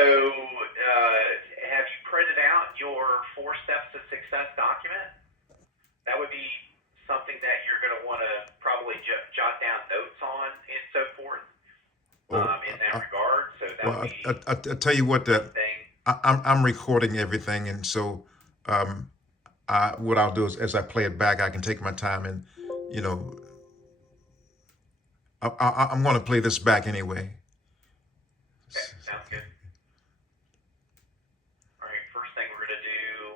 So, have you printed out your 4 steps to success document? That would be something that you're going to want to probably jot down notes on and so forth Oh, in that regard. So that would well, be I tell you what, one that thing. I'm recording everything, and so um, what I'll do is, as I play it back, I can take my time, and you know, I'm going to play this back anyway. Okay, sounds good. All right, first thing we're going to do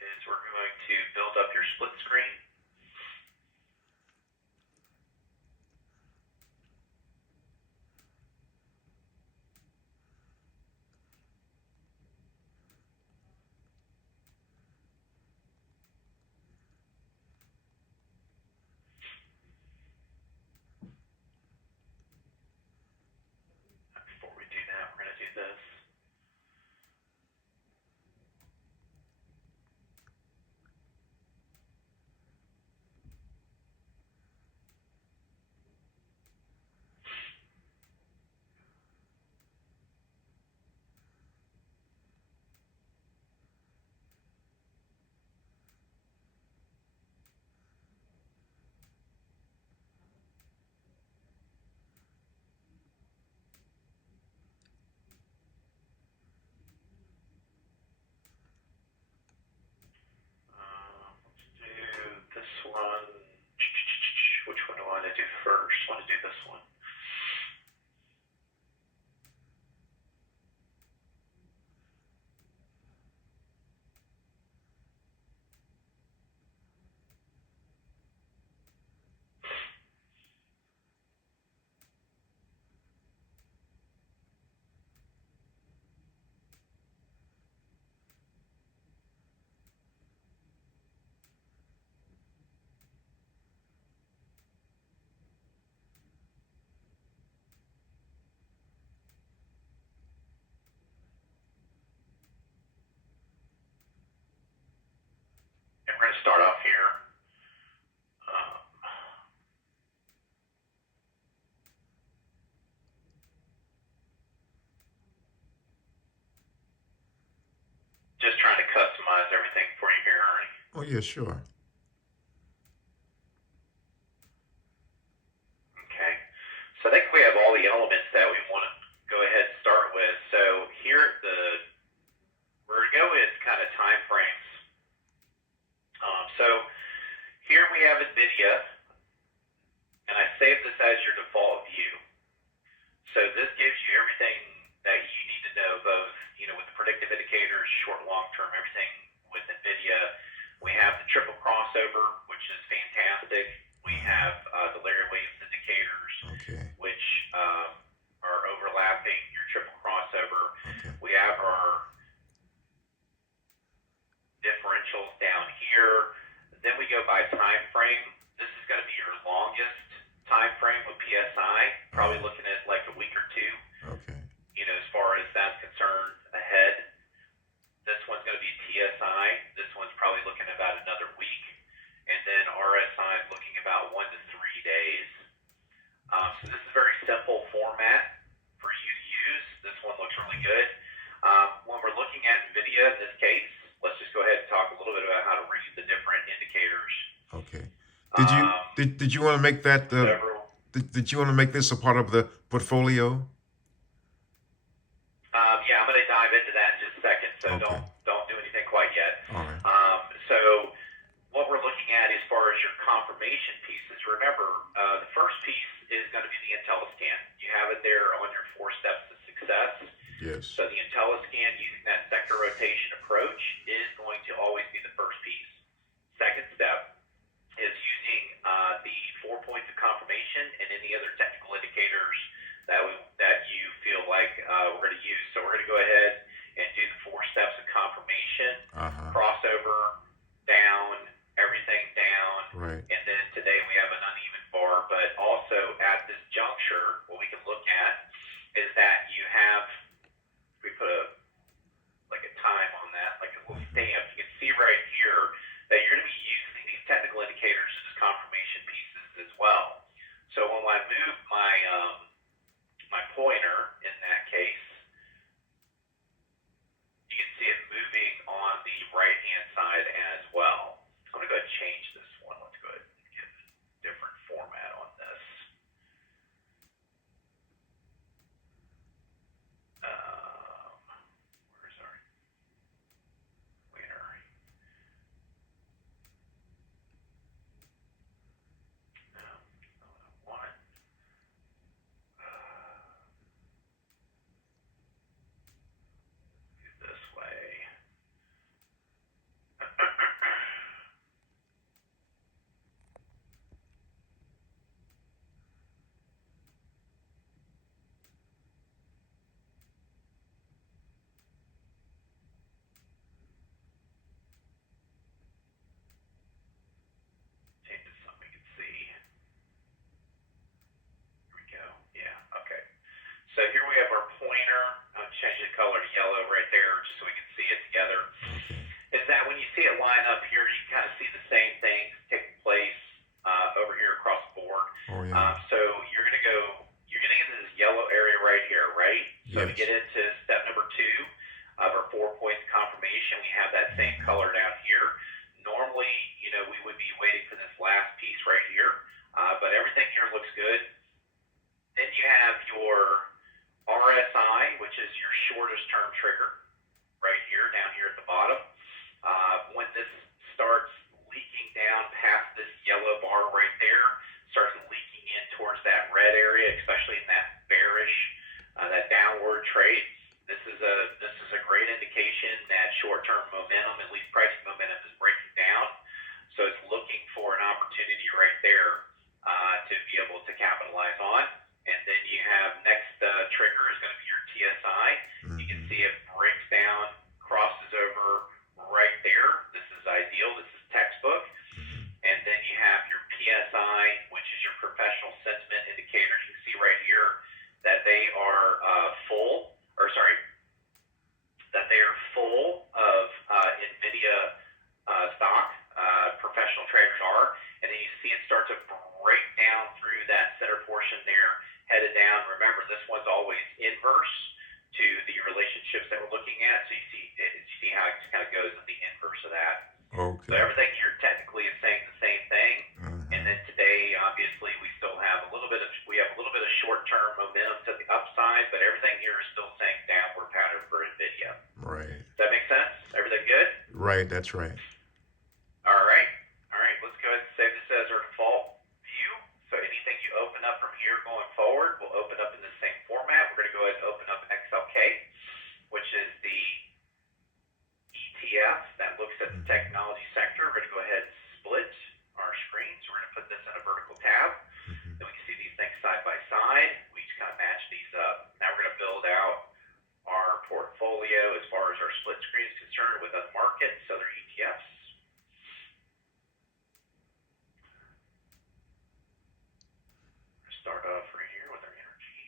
is we're going to build up your split screen. Before we do that, we're going to do this. Let's do this one. Which one do I want to do first? I want to do this one. And we're going to start off here. Just trying to customize everything for you here, Ernie. Oh yeah, sure. Okay. So I think we have all the elements that we want to go ahead and start with. So here we're going to go is kind of time frames. So here we have NVIDIA, and I saved this as your default view. So this gives you everything that you need to know, both with the predictive indicators, short, long term, everything with NVIDIA. We have the triple crossover, which is fantastic. We have the Larry Williams indicators, Okay. which are overlapping your triple crossover. Okay. We have our differentials down here. Then we go by time frame. This is going to be your longest time frame with PSI, probably looking at like a week or two. Okay. As far as that's concerned, ahead. This one's going to be TSI. This one's probably looking about another week. And then RSI is looking about 1 to 3 days. So this is a very simple format for you to use. This one looks really good. When we're looking at NVIDIA in this case, let's just go ahead and talk a little bit about how to read the different indicators. Okay. Did you want to make that did you want to make this a part of the portfolio? Yeah, I'm going to dive into that in just a second, so Okay. don't do anything quite yet. All right. So what we're looking at as far as your confirmation pieces, remember, the first piece is going to be the IntelliScan. You have it there on your 4 steps to success. Yes. So the IntelliScan using that sector rotation approach is going to always be the first piece. Second step is using the 4 points of confirmation and any other technical indicators that you feel like we're going to use. So we're going to go ahead and do the 4 steps of confirmation, crossover, down, everything down. Right. And then today we have an uneven bar, but also at this juncture, what we can look at is that you have, we put a time on that, like yellow right there, just so we can see it together, Okay. is that when you see it line up here, you kind of see the same things taking place over here across the board. Oh yeah. So you're getting into this yellow area right here, right? So to Yes. get into step number 2 of our 4 points confirmation, we have that same Mm-hmm. color down here. Normally, we would be waiting for this last piece right here, but everything here looks good. Then you have your RSI, which is your shortest term trigger, right here, down here at the bottom. When this starts leaking down past this yellow bar right there, starts leaking in towards that red area, especially in that bearish, that downward trade. This is a great indication that short-term momentum, at least pricing momentum, is breaking down. So it's looking for an opportunity right there to be able to capitalize on. And then you have next trigger is going to be your TSI. You can Mm-hmm. see it breaks down, crosses over right there. This is ideal. This is textbook. Mm-hmm. And then you have your PSI, which is your professional sentiment indicator. You can see right here that they are full of NVIDIA stock. Professional traders are. And then you see it start to break down through that center portion there, headed down. Remember, this one's always inverse to the relationships that we're looking at. So you see how it kind of goes in the inverse of that. So Okay. everything here technically is saying the same thing. Mm-hmm. And then today, obviously, we have a little bit of short-term momentum to the upside, but everything here is still saying downward pattern for NVIDIA. Right. Does that make sense? Everything good? Right. That's right. All right. Let's go ahead and save this as our default view. So anything you open up from here going forward will open up in the same format. We're going to go ahead and open up XLK, which is the ETF that looks at the technology sector. We're going to go ahead and split our screen. So we're going to put this in a vertical tab. Mm-hmm. Then we can see these things side by side. We just kind of match these up. Now we're going to build out our portfolio as far as our split screen is concerned with other markets, other ETFs. Start off right here with our energy.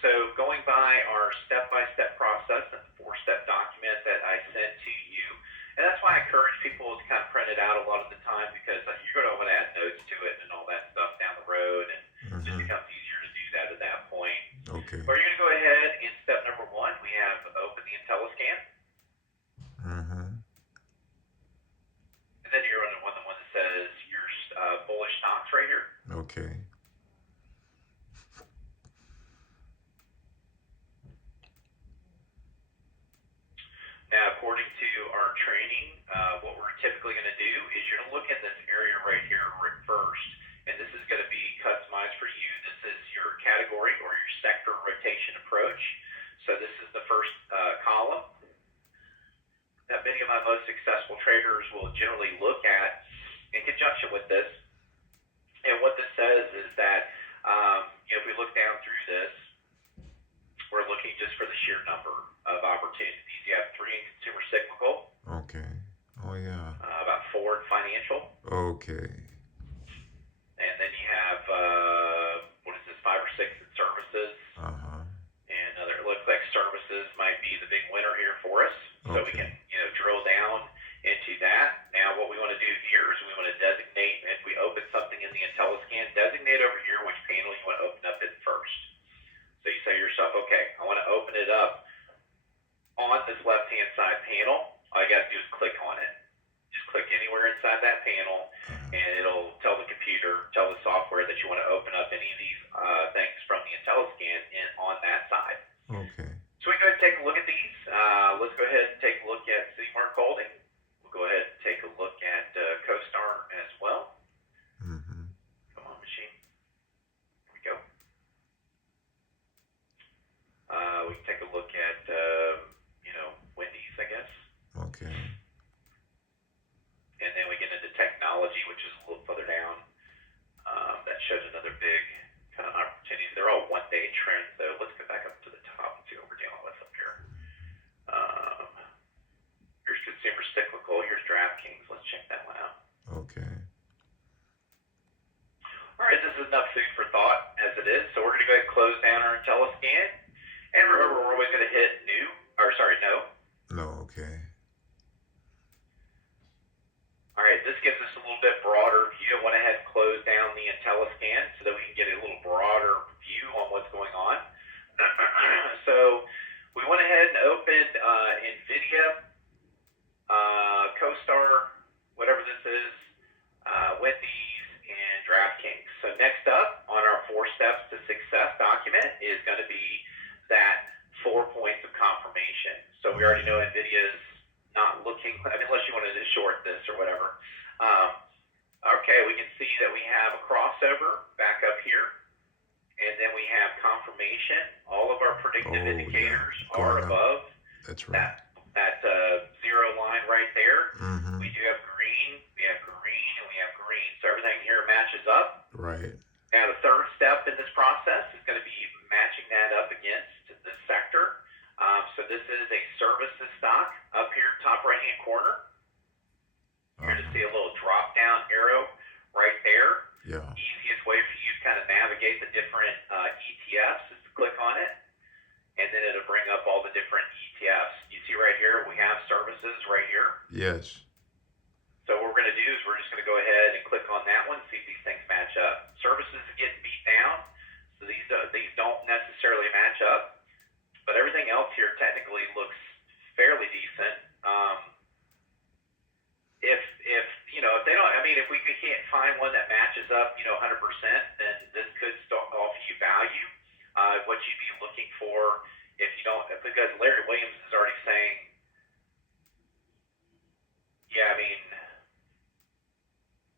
So going by our step-by-step process and the four-step document that I sent to you, and that's why I encourage people to kind of print it out a lot of the time, because you're going to want to add notes to it and all that stuff down the road, and it just becomes easier to do that at that point. Okay. But you're going to go ahead in step number 1. We have open the IntelliScan, and then you're going to want the one that says your bullish stocks right here. Okay. Now, according to our training, what we're typically going to do is you're going to look at this area right here first, and this is going to be customized for you. This is your category or your sector rotation approach. So this is the first column that many of my most successful traders will generally look at in conjunction with this. And what this says is that if we look down through this, we're looking just for the sheer number of opportunities. You have 3 in consumer cyclical. Okay. Oh, yeah. About 4 in financial. Okay. And then you have, 5 or 6 in services. And it looks like services might be the big winner here for us. So we can, drill down into that. Now, what we want to do here is we want to designate, if we open something in the IntelliScan, designate over here which panel you want to open up in first. So you say to yourself, okay, I want to open it up on this left-hand side panel. All you got to do is click on it. Just click anywhere inside that panel, and it'll tell the computer, tell the software that you want to open up any of these things from the IntelliScan on that side. Okay. So we go ahead and take a look at these. Let's go ahead and take a look at CMark Holding. We'll go ahead and take a look at CoStar as well. Come on, machine. Here we go. We can take a look at, Wendy's, I guess. Okay. And then we get into technology, which is a little further down. That shows another big kind of opportunity. They're all one-day trends, though. Let's go back up to the top and see what we're dealing with up here. Here's consumer cyclical. Here's DraftKings. Let's check that one out. Okay. All right, this is enough food for thought as it is. So we're going to go ahead and close down our IntelliScan. And remember, we're always going to hit no. No, okay. All right, this gives us a little bit broader view. I went ahead and closed down the IntelliScan so that we can get a little broader view on what's going on. So we went ahead and opened NVIDIA, CoStar, whatever this is, Wendy's, and DraftKings. So next up on our 4 steps to success document is going to be that 4 points of confirmation. So we already know NVIDIA's not looking, unless you wanted to short this or whatever. Okay, we can see that we have a crossover back up here, and then we have confirmation. All of our predictive indicators are above. That's right. That 0 line right there. We do have green, and we have green. So everything here matches up. Right. Now the third step in this process is going to be matching that up against the sector. So this is a services stock up here, top right-hand corner. You're going to see a little drop-down arrow right there. Yeah. Easiest way for you to kind of navigate the different ETFs is to click on it, and then it'll bring up all the different ETFs. You see right here, we have services right here. Yes. So what we're going to do is we're just going to go ahead and click on that one, see if these things match up. Services are getting beat down, so these don't necessarily match up. But everything else here technically looks fairly decent. If they don't, if we can't find one that matches up, 100%, then this could still offer you value. What you'd be looking for if you don't, because Larry Williams is already saying,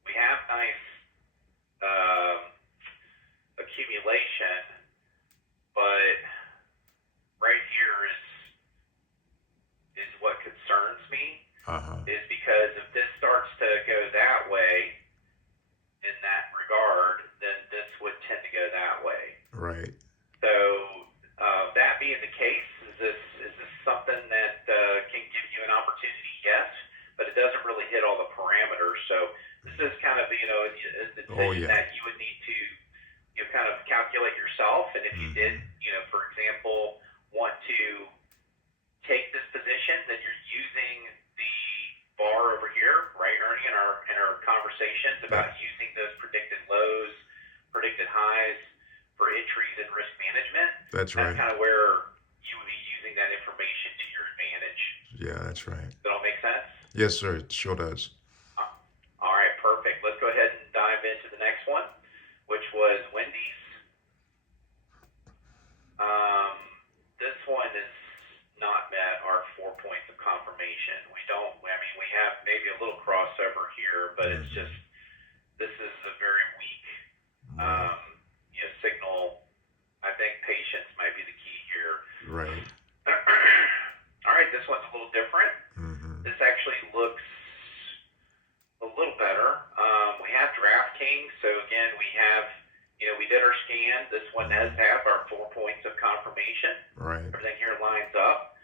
we have nice accumulation, but right here is what concerns me. Is because if this starts to go that way in that regard, then this would tend to go that way. Right. So that being the case, is this something that can give you an opportunity? Yes, but it doesn't really hit all the parameters. So this is kind of a decision that you would need to kind of calculate yourself. And if you did, for That's That's right. kind of where you would be using that information to your advantage. Yeah, that's right. Does that all make sense? Yes, sir. It sure does. Uh, all right, perfect. Let's go ahead and dive into the next one, which was Wendy's. Um, this one is not met our 4 points of confirmation. We don't, I mean, we have maybe a little crossover here, but it's just, this is a very weak, Right. signal. I think patience might be the key here. Right. All right, this one's a little different. Mm-hmm. This actually looks a little better. We have DraftKings, so again, we have, we did our scan. This one does have our 4 points of confirmation. Right. Everything here lines up.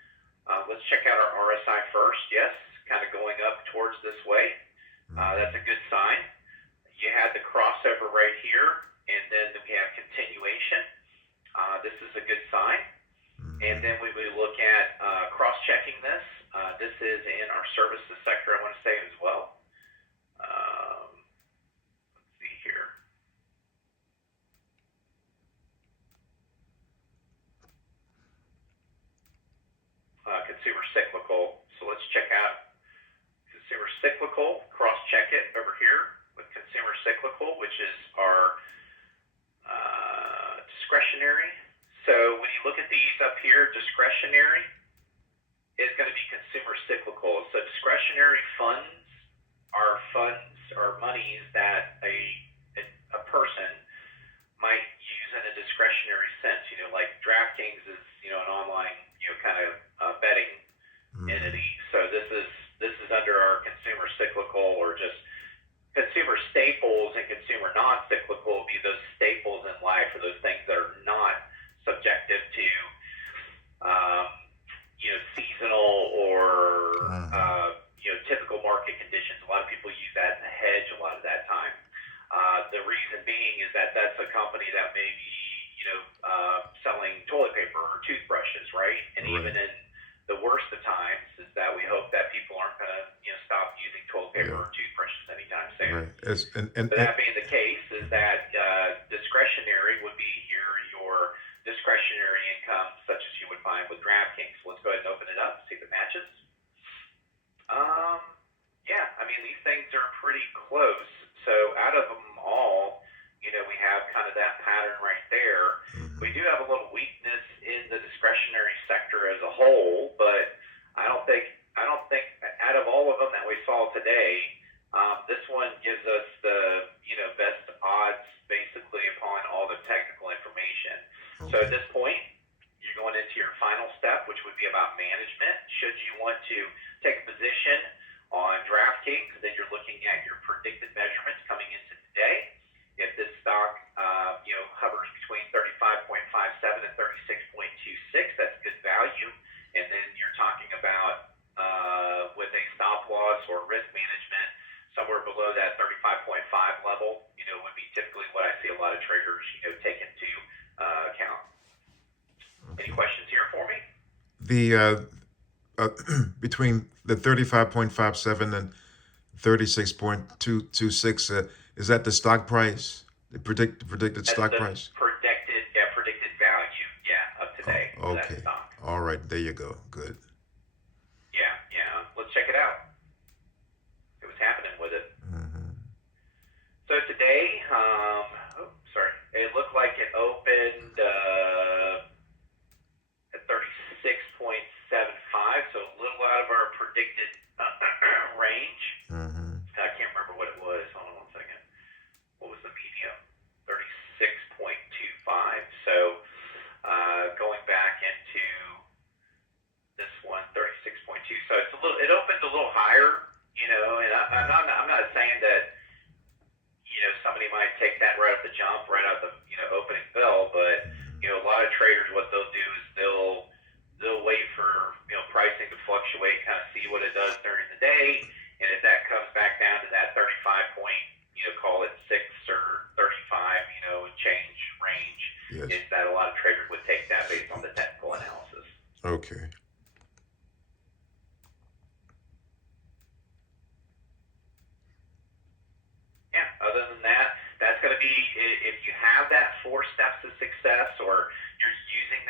Let's check out our RSI first. Yes, kind of going up towards this way. That's a good sign. You had the crossover right here, and then we have continuation. This is a good sign. And then we look at cross-checking this. This is in our services sector, I want to say as well. Let's see here. Consumer cyclical. So let's check out consumer cyclical, cross-check it over here with consumer cyclical, which is our discretionary. So when you look at these up here, discretionary is going to be consumer cyclical. So discretionary funds are monies that a person might use in a discretionary sense. Like DraftKings is an online kind of betting entity. So this is under our consumer cyclical, or just consumer staples, and consumer non-cyclical will be those staples in life, or those things that are not subjective to seasonal or typical market conditions. A lot of people use that in a hedge a lot of that time. The reason being is that that's a company that may be selling toilet paper or toothbrushes, right? And even in the worst of times, is that we hope that people aren't going to stop using toilet paper or toothbrushes anytime soon. Right. So that being the case, is that discretionary would be your discretionary income, such as you would find with DraftKings. So let's go ahead and open it up, see if it matches. Yeah, I mean, these things are pretty close. So out of them all, we have kind of that pattern right there. We do have a little weakness in the discretionary sector as a whole, but I don't think out of all of them that we saw today, this one gives us the best odds basically upon all the technical information. So at this point, you're going into your final step, which would be about management. Should you want to take a position on DraftKings, then you're looking at your predicted measurements coming into today. If this stock hovers between 35.57 and 36.26, that's good value. And then you're talking about with a stop loss or risk management somewhere below that 35.5 level, would be typically what I see a lot of traders take into account. Any questions here for me? The between the 35.57 and 36.226, is that the stock price? The predicted stock price? Predicted value, of today for that Okay. stock. All right. There you go. Good. Yeah. Let's check it out. See what's happening with it. So today, it looked like it opened at 36.75, so a little out of our predicted range. I can't remember what it was. Hold on one second. What was the medium? 36.25. So going back into this one, 36.2. So it opened a little higher, and I'm not saying that somebody might take that right off the jump, right out the opening bell, but a lot of traders, what they'll do is they'll wait for pricing to fluctuate, kind of see what it does during the day, and if that comes back down to that 35 point, call it 6 or 35, change range, is that a lot of traders would take that based on the technical analysis. Okay. Yeah, other than that, that's going to be, if you have that 4 steps to success, or you're using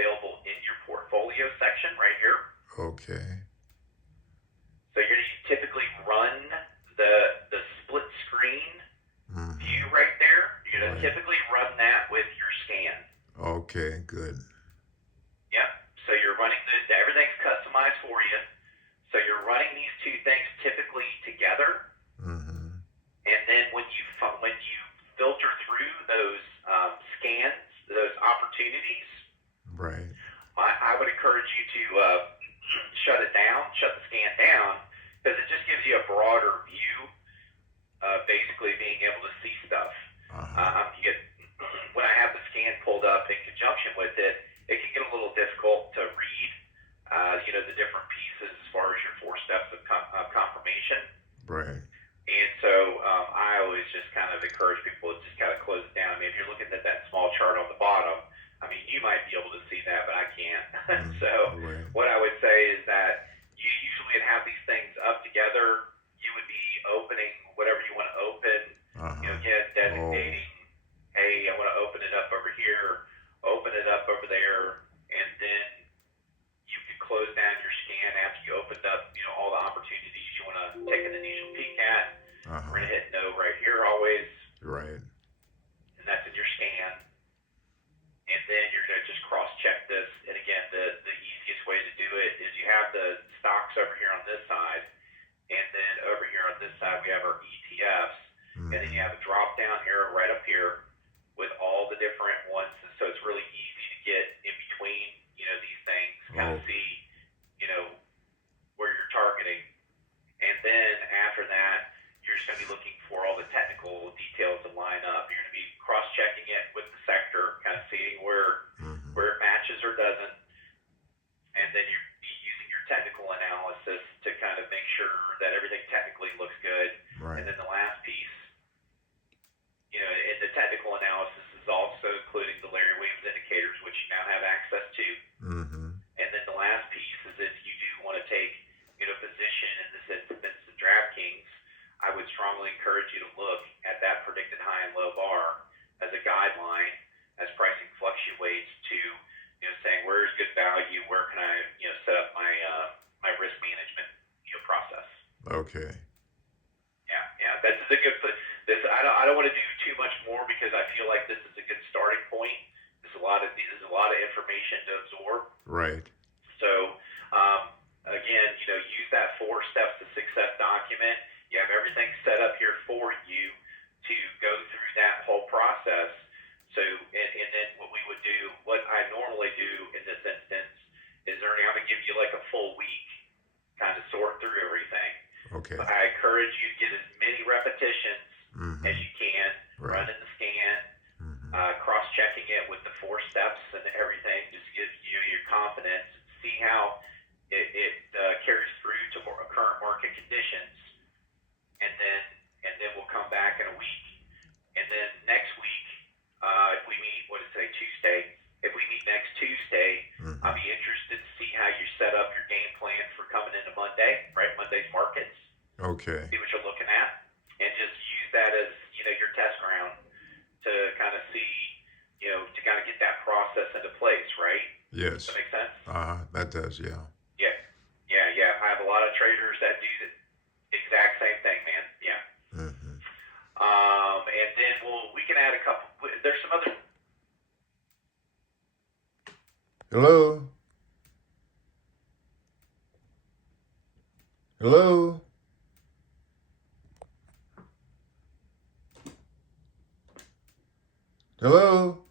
available in your portfolio section right here. Okay. So you're going to typically run the split screen view right there. You're going to typically run that with your scan. Okay, good. Yep. So you're running everything's customized for you. So you're running these two things typically together. And then when you filter through those scans, those opportunities, right, I would encourage you to shut the scan down, because it just gives you a broader view of basically being able to see stuff. When I have the scan pulled up in conjunction with it, it can get a little difficult to read, the different pieces as far as your 4 steps of confirmation. Right. And so I always just kind of encourage people to just kind of close it down. I mean, if you're looking at that small chart on the bottom, I mean, you might be able to see that, but I can't. So what I would say is that you usually have these things up together. You would be opening whatever you want to open, again, designating, hey, I want to open it up over here, open it up over there, and then you can close down your scan after you opened up, all the opportunities you want to take an initial peek at. We're going to hit no right here always. Right. And that's in your scan. And then you're going to just cross-check this. And again, the easiest way to do it is you have the stocks over here on this side. And then over here on this side, we have our ETFs. And then you have a drop-down arrow right up here with all the different ones. And so it's really easy to get in between, these things, kind of see, where you're targeting. And then after that, you're just going to be looking for all the technical details to line up. You're going to be cross-checking it with the sector, kind of seeing where it matches or doesn't. And then you're using your technical analysis to kind of make sure that everything technically looks good. Right. And then the last piece, in the technical analysis is also including the Larry Williams indicators, which you now have access to. And then the last piece is if you do want to take, position in this instance in DraftKings, I would strongly encourage you to look at that predicted high and low bar as a guideline as pricing fluctuates to, saying where's good value, where can I, set up my my risk management, process. Okay. Yeah. This is a good. I don't want to do too much more because I feel like this is a good starting point. There's a lot of information to absorb. Right. So again, use that 4 steps to success document. You have everything set up here for you to go through that whole process. So, and then what I normally do in this instance is, Ernie, I'm going to give you like a full week, kind of sort through everything. Okay. But I encourage you to get as many repetitions as you can, running the scan, cross-checking it with the 4 steps and everything, just gives you your confidence, see how it carries through to more current market conditions. And then we'll come back in a week. And then next week, if we meet, Tuesday? If we meet next Tuesday, I'll be interested to see how you set up your game plan for coming into Monday, right? Monday's markets. Okay. See what you're looking at, and just use that as, your test ground to kind of see, to kind of get that process into place, right? Yes. Does that make sense? That does, yeah. Yeah. I have a lot of traders that do the exact same thing, man. Yeah. And then we can add a couple. There's some other. Hello? Hello? Hello?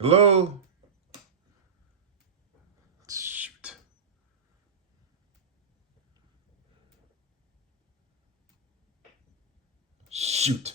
Hello? Shoot. Shoot.